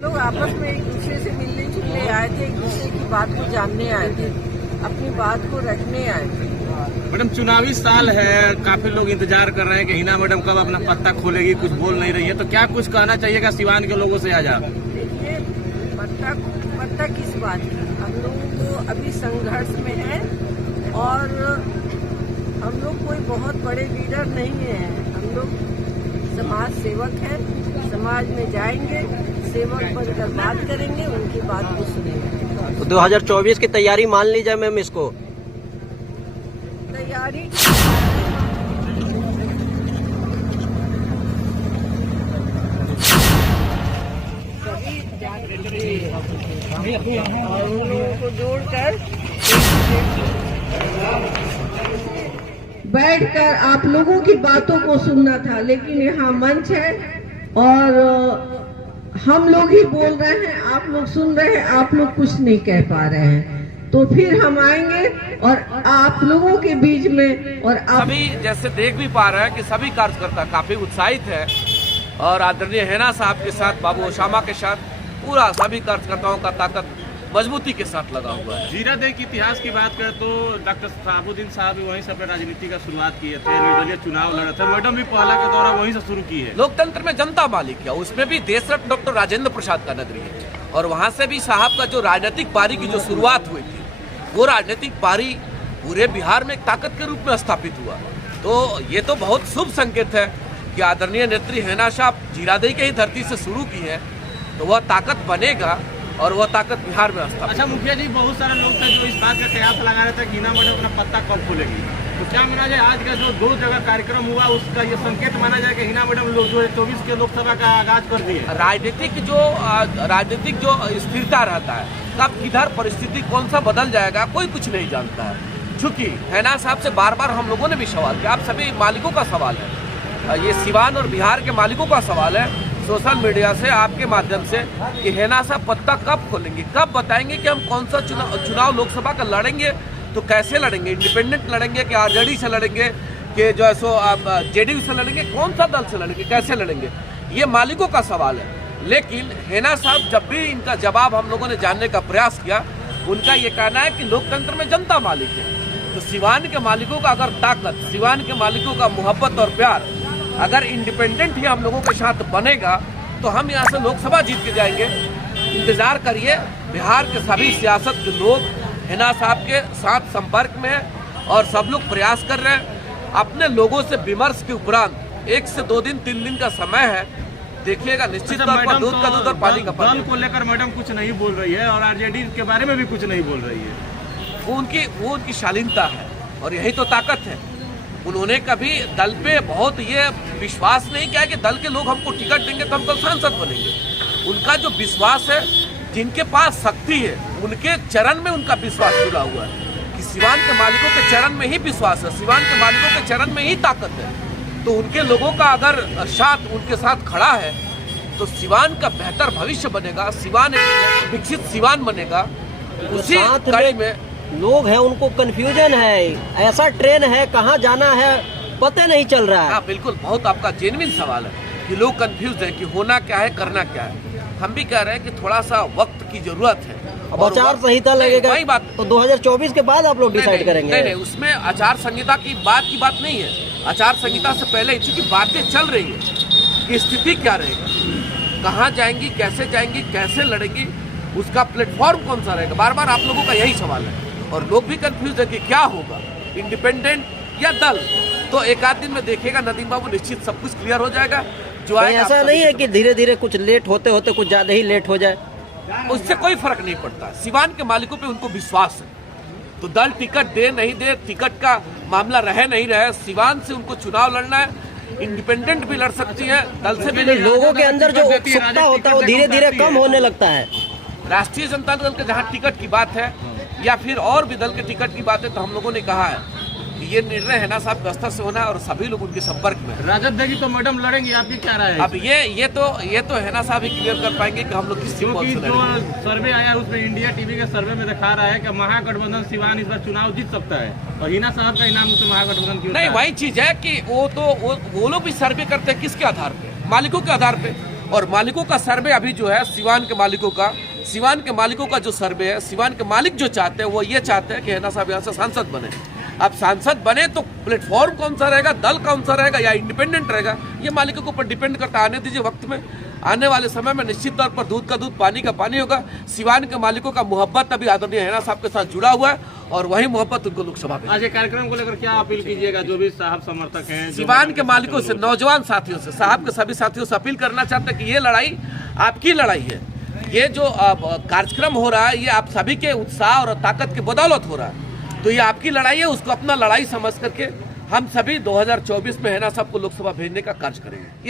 लोग आपस में एक दूसरे से मिलने जुलने आए थे, एक दूसरे की बात को जानने आए थे, अपनी बात को रखने आए थे। मैडम चुनावी साल है, काफी लोग इंतजार कर रहे हैं कि हिना मैडम कब अपना पत्ता खोलेगी, कुछ बोल नहीं रही है, तो क्या कुछ कहना चाहिएगा सिवान के लोगों से? आजा देखिए, पत्ता किस बात की, हम लोगों को अभी संघर्ष में है और हम लोग कोई बहुत बड़े लीडर नहीं है। हम लोग समाज सेवक हैं, समाज में जाएंगे, सेवक बनकर बात करेंगे, उनकी बात को सुनेंगे। तो 2024 की तैयारी मान ली जाए मैम इसको? तैयारी सभी और उन लोगों को जोड़कर बैठकर आप लोगों की बातों को सुनना था, लेकिन यहाँ मंच है और हम लोग ही बोल रहे हैं, आप लोग सुन रहे हैं, आप लोग कुछ नहीं कह पा रहे हैं। तो फिर हम आएंगे और आप लोगों के बीच में, और आप सभी जैसे देख भी पा रहे हैं कि सभी कार्यकर्ता काफी उत्साहित है और आदरणीय हेना साहब के साथ, बाबू ओसामा के साथ पूरा सभी कार्यकर्ताओं का ताकत मजबूती के साथ लगा हुआ है। जीरादेई के इतिहास की बात करें तो डॉक्टर शहाबुद्दीन साहब भी वहीं से अपने राजनीति का शुरुआत किए थे, निर्दलीय चुनाव लड़े थे, मैडम भी पहला के दौरान वहीं से शुरू की है। लोकतंत्र में जनता मालिक है, उसमें भी देश रत्न डॉक्टर राजेंद्र प्रसाद का नगरी है और वहाँ से भी साहब का जो राजनीतिक पारी की जो शुरुआत हुई थी, वो राजनीतिक पारी पूरे बिहार में एक ताकत के रूप में स्थापित हुआ। तो ये तो बहुत शुभ संकेत है कि आदरणीय नेत्री हेना साहब जीरादेई के ही धरती से शुरू की है, तो वह ताकत बनेगा और वह ताकत बिहार में स्थापित। अच्छा मुखिया जी, बहुत सारे लोग थे जो इस बात का कयास लगा रहे थे कि हिना मैडम अपना पत्ता कब खोलेगी, तो क्या माना जाए आज का जो 2 जगह कार्यक्रम हुआ उसका ये संकेत माना जाए कि हिना मैडम लोग जो 24 के लोकसभा का आगाज कर दिए? राजनीतिक जो स्थिरता रहता है, कब किधर परिस्थिति कौन सा बदल जाएगा कोई कुछ नहीं जानता है। चूंकि हेना साहब से बार बार हम लोगों ने भी सवाल किया, आप सभी मालिकों का सवाल है, ये सिवान और बिहार के मालिकों का सवाल है सोशल मीडिया से, आपके माध्यम से, कि हेना साहब पत्ता कब खोलेंगे, कब बताएंगे कि हम कौन सा चुनाव लोकसभा का लड़ेंगे, तो कैसे लड़ेंगे, इंडिपेंडेंट लड़ेंगे कि आरजेडी से लड़ेंगे कि जो है सो जेडीयू से लड़ेंगे, कौन सा दल से लड़ेंगे, कैसे लड़ेंगे, ये मालिकों का सवाल है। लेकिन हेना साहब जब भी इनका जवाब हम लोगों ने जानने का प्रयास किया, उनका ये कहना है कि लोकतंत्र में जनता मालिक है। तो सिवान के मालिकों का अगर ताकत, सिवान के मालिकों का मोहब्बत और प्यार अगर इंडिपेंडेंट ही हम लोगों के साथ बनेगा तो हम यहाँ से लोकसभा जीत के जाएंगे। इंतजार करिए, बिहार के सभी सियासत के लोग हेना साहब के साथ संपर्क में हैं और सब लोग प्रयास कर रहे हैं। अपने लोगों से विमर्श के उपरांत 1 से 2 दिन 3 दिन का समय है, देखिएगा निश्चित तौर पर दूध का दूध और पानी का पानी। दल को लेकर मैडम कुछ नहीं बोल रही है और आरजेडी के बारे में भी कुछ नहीं बोल रही है। वो उनकी शालीनता है और यही तो ताकत है। उन्होंने कभी दल पे बहुत ये विश्वास नहीं किया कि दल के लोग हमको टिकट देंगे तो हम कल सांसद बनेंगे। उनका जो विश्वास है, जिनके पास शक्ति है उनके चरण में उनका विश्वास जुड़ा हुआ है कि सिवान के मालिकों के चरण में ही विश्वास है, सिवान के मालिकों के चरण में ही ताकत है। तो उनके लोगों का अगर साथ उनके साथ खड़ा है तो सिवान का बेहतर भविष्य बनेगा, सिवान एक विकसित सिवान बनेगा। उसी कड़ी में लोग हैं, उनको कंफ्यूजन है, ऐसा ट्रेन है, कहाँ जाना है पता नहीं चल रहा है। हाँ बिल्कुल, बहुत आपका जेन्युइन सवाल है कि लोग कंफ्यूज है कि होना क्या है, करना क्या है। हम भी कह रहे हैं कि थोड़ा सा वक्त की जरूरत है। अब आचार संहिता लगेगा, वही बात तो 2024 के बाद आप लोग डिसाइड करेंगे? नहीं, उसमें आचार संहिता की बात नहीं है। आचार संहिता से पहले चूंकि बातें चल रही है कि स्थिति क्या रहेगी, कहाँ जाएंगी, कैसे लड़ेंगी, उसका प्लेटफॉर्म कौन सा रहेगा, बार बार आप लोगों का यही सवाल है। और लोग भी कंफ्यूज है कि क्या होगा, इंडिपेंडेंट या दल। तो एक आध दिन में देखिएगा नदीम बाबू, निश्चित सब कुछ क्लियर हो जाएगा। जो आएगा, ऐसा नहीं है कि धीरे धीरे कुछ लेट होते होते कुछ ज्यादा ही लेट हो जाए? उससे कोई फर्क नहीं पड़ता। सिवान के मालिकों पे उनको विश्वास है, तो दल टिकट दे नहीं दे, टिकट का मामला रहे नहीं रहे, सिवान से उनको चुनाव लड़ना है। इंडिपेंडेंट भी लड़ सकती है, दल से भी। लोगों के अंदर जो उत्सुकता होता है वो धीरे धीरे कम होने लगता है। राष्ट्रीय जनता दल के जहाँ टिकट की बात है या फिर और भी दल के टिकट की बात है, तो हम लोगों ने कहा है कि ये निर्णय हेना साहब के स्तर से होना है और सभी लोग उनके संपर्क में। राजद देगी तो मैडम लड़ेंगी, आपकी क्या राय है? अब ये तो हेना साहब ही क्लियर कर पाएंगे कि हम लोग किस जो सर्वे आया उसमें इंडिया टीवी के सर्वे में दिखा रहा है कि महागठबंधन सिवान इस बार चुनाव जीत सकता है और हिना साहब का इनाम से महागठबंधन क्यों? नहीं, वही चीज है कि वो लोग भी सर्वे करते हैं किसके आधार पे, मालिकों के आधार पे। और मालिकों का सर्वे अभी जो है सिवान के मालिकों का जो सर्वे है, सिवान के मालिक जो चाहते हैं वो ये चाहते हैं कि हैना साहब यहाँ से सांसद बने। अब सांसद बने तो प्लेटफॉर्म कौन सा रहेगा, दल कौन सा रहेगा या इंडिपेंडेंट रहेगा, ये मालिकों के ऊपर डिपेंड करता है। आने दीजिए वक्त में, आने वाले समय में निश्चित तौर पर दूध का दूध पानी का पानी होगा। सिवान के मालिकों का मोहब्बत अभी आदरणीय हैना साहब के साथ जुड़ा हुआ है और वही मोहब्बत उनको लोकसभा में। आज ये कार्यक्रम को लेकर क्या अपील कीजिएगा जो भी साहब समर्थक हैं? सिवान के मालिकों से, नौजवान साथियों से, साहब के सभी साथियों से अपील करना चाहते हैं कि ये लड़ाई आपकी लड़ाई है। ये जो कार्यक्रम हो रहा है ये आप सभी के उत्साह और ताकत के बदौलत हो रहा है, तो ये आपकी लड़ाई है। उसको अपना लड़ाई समझ करके हम सभी 2024 में हैना साहब को लोकसभा भेजने का कार्य करेंगे।